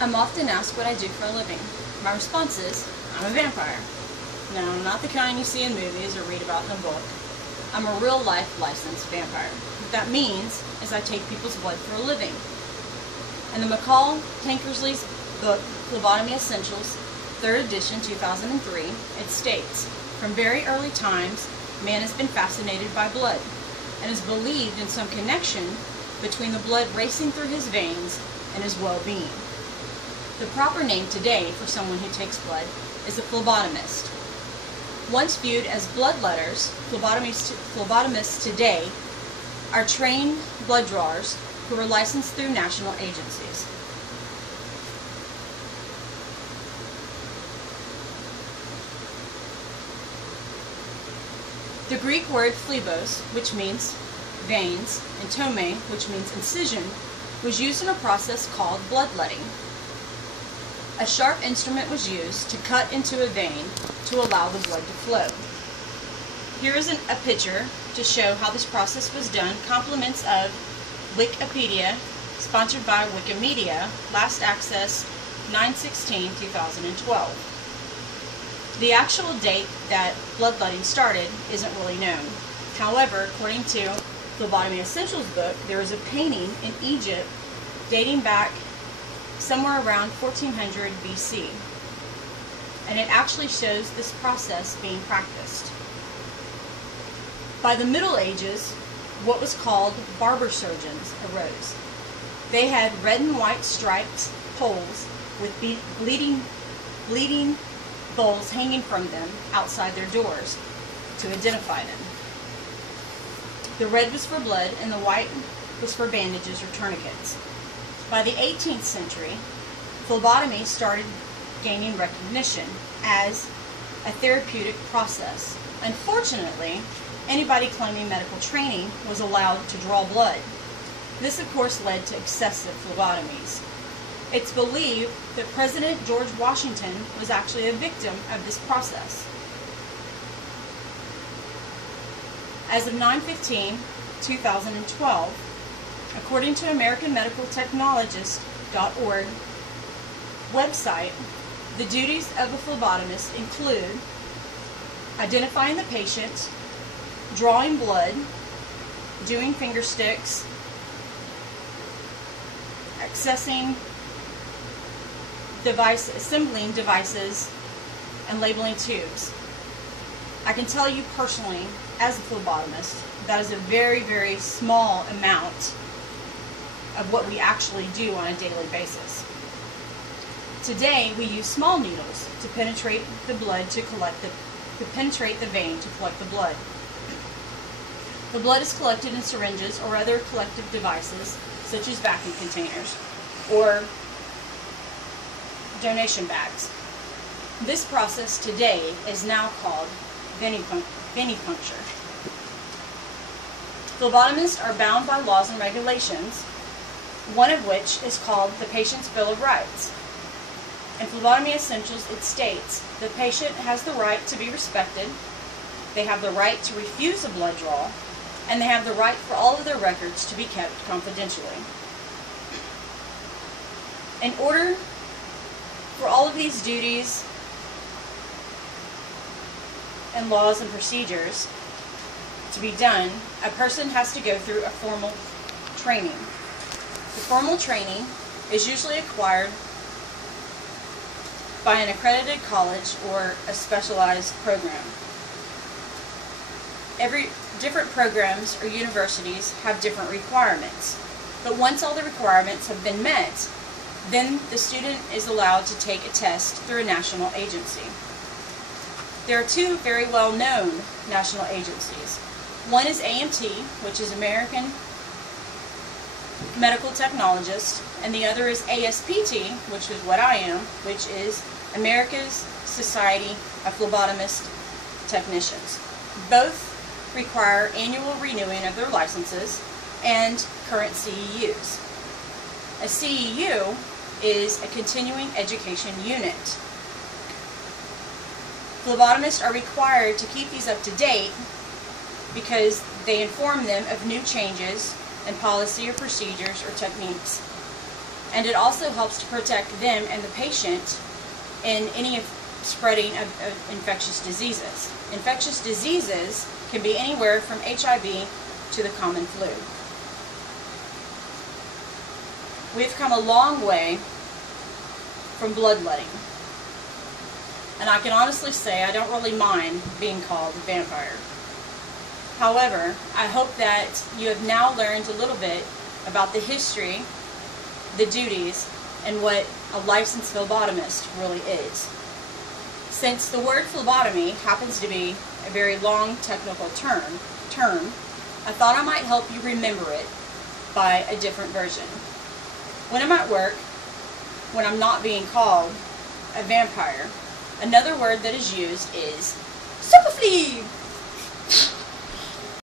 I'm often asked what I do for a living. My response is, I'm a vampire. No, not the kind you see in movies or read about in a book. I'm a real-life licensed vampire. What that means is I take people's blood for a living. In the McCall Tankersley's book, Phlebotomy Essentials, 3rd edition, 2003, it states, from very early times, man has been fascinated by blood, and is believed in some connection between the blood racing through his veins and his well-being. The proper name today for someone who takes blood is a phlebotomist. Once viewed as bloodletters, phlebotomists today are trained blood drawers who are licensed through national agencies. The Greek word phlebos, which means veins, and tome, which means incision, was used in a process called bloodletting. A sharp instrument was used to cut into a vein to allow the blood to flow. Here is a picture to show how this process was done. Compliments of Wikipedia, sponsored by Wikimedia, last access 9/16/2012. The actual date that bloodletting started isn't really known. However, according to Phlebotomy Essentials book, there is a painting in Egypt dating back somewhere around 1400 BC. And it actually shows this process being practiced. By the Middle Ages, what was called barber surgeons arose. They had red and white striped poles with bleeding bowls hanging from them outside their doors to identify them. The red was for blood and the white was for bandages or tourniquets. By the 18th century, phlebotomy started gaining recognition as a therapeutic process. Unfortunately, anybody claiming medical training was allowed to draw blood. This, of course, led to excessive phlebotomies. It's believed that President George Washington was actually a victim of this process. As of 9/15/2012, according to AmericanMedicalTechnologist.org website, the duties of a phlebotomist include identifying the patient, drawing blood, doing finger sticks, accessing assembling devices, and labeling tubes. I can tell you personally, as a phlebotomist, that is a very, very small amount of what we actually do on a daily basis. Today, we use small needles to penetrate the blood to penetrate the vein to collect the blood. The blood is collected in syringes or other collective devices, such as vacuum containers or donation bags. This process today is now called venipuncture. Phlebotomists are bound by laws and regulations, one of which is called the Patient's Bill of Rights. In Phlebotomy Essentials, it states the patient has the right to be respected, they have the right to refuse a blood draw, and they have the right for all of their records to be kept confidentially. In order for all of these duties and laws and procedures to be done, a person has to go through a formal training. The formal training is usually acquired by an accredited college or a specialized program. Different programs or universities have different requirements, but once all the requirements have been met, then the student is allowed to take a test through a national agency. There are two very well-known national agencies. One is AMT, which is American Medical Technologist, and the other is ASPT, which is what I am, which is America's Society of Phlebotomist Technicians. Both require annual renewing of their licenses and current CEUs. A CEU is a continuing education unit. Phlebotomists are required to keep these up to date because they inform them of new changes in policy or procedures or techniques. and it also helps to protect them and the patient in any spreading of infectious diseases. Infectious diseases can be anywhere from HIV to the common flu. We've come a long way from bloodletting, and I can honestly say I don't really mind being called a vampire. However, I hope that you have now learned a little bit about the history, the duties, and what a licensed phlebotomist really is. Since the word phlebotomy happens to be a very long technical term, I thought I might help you remember it by a different version. When I'm at work, when I'm not being called a vampire, another word that is used is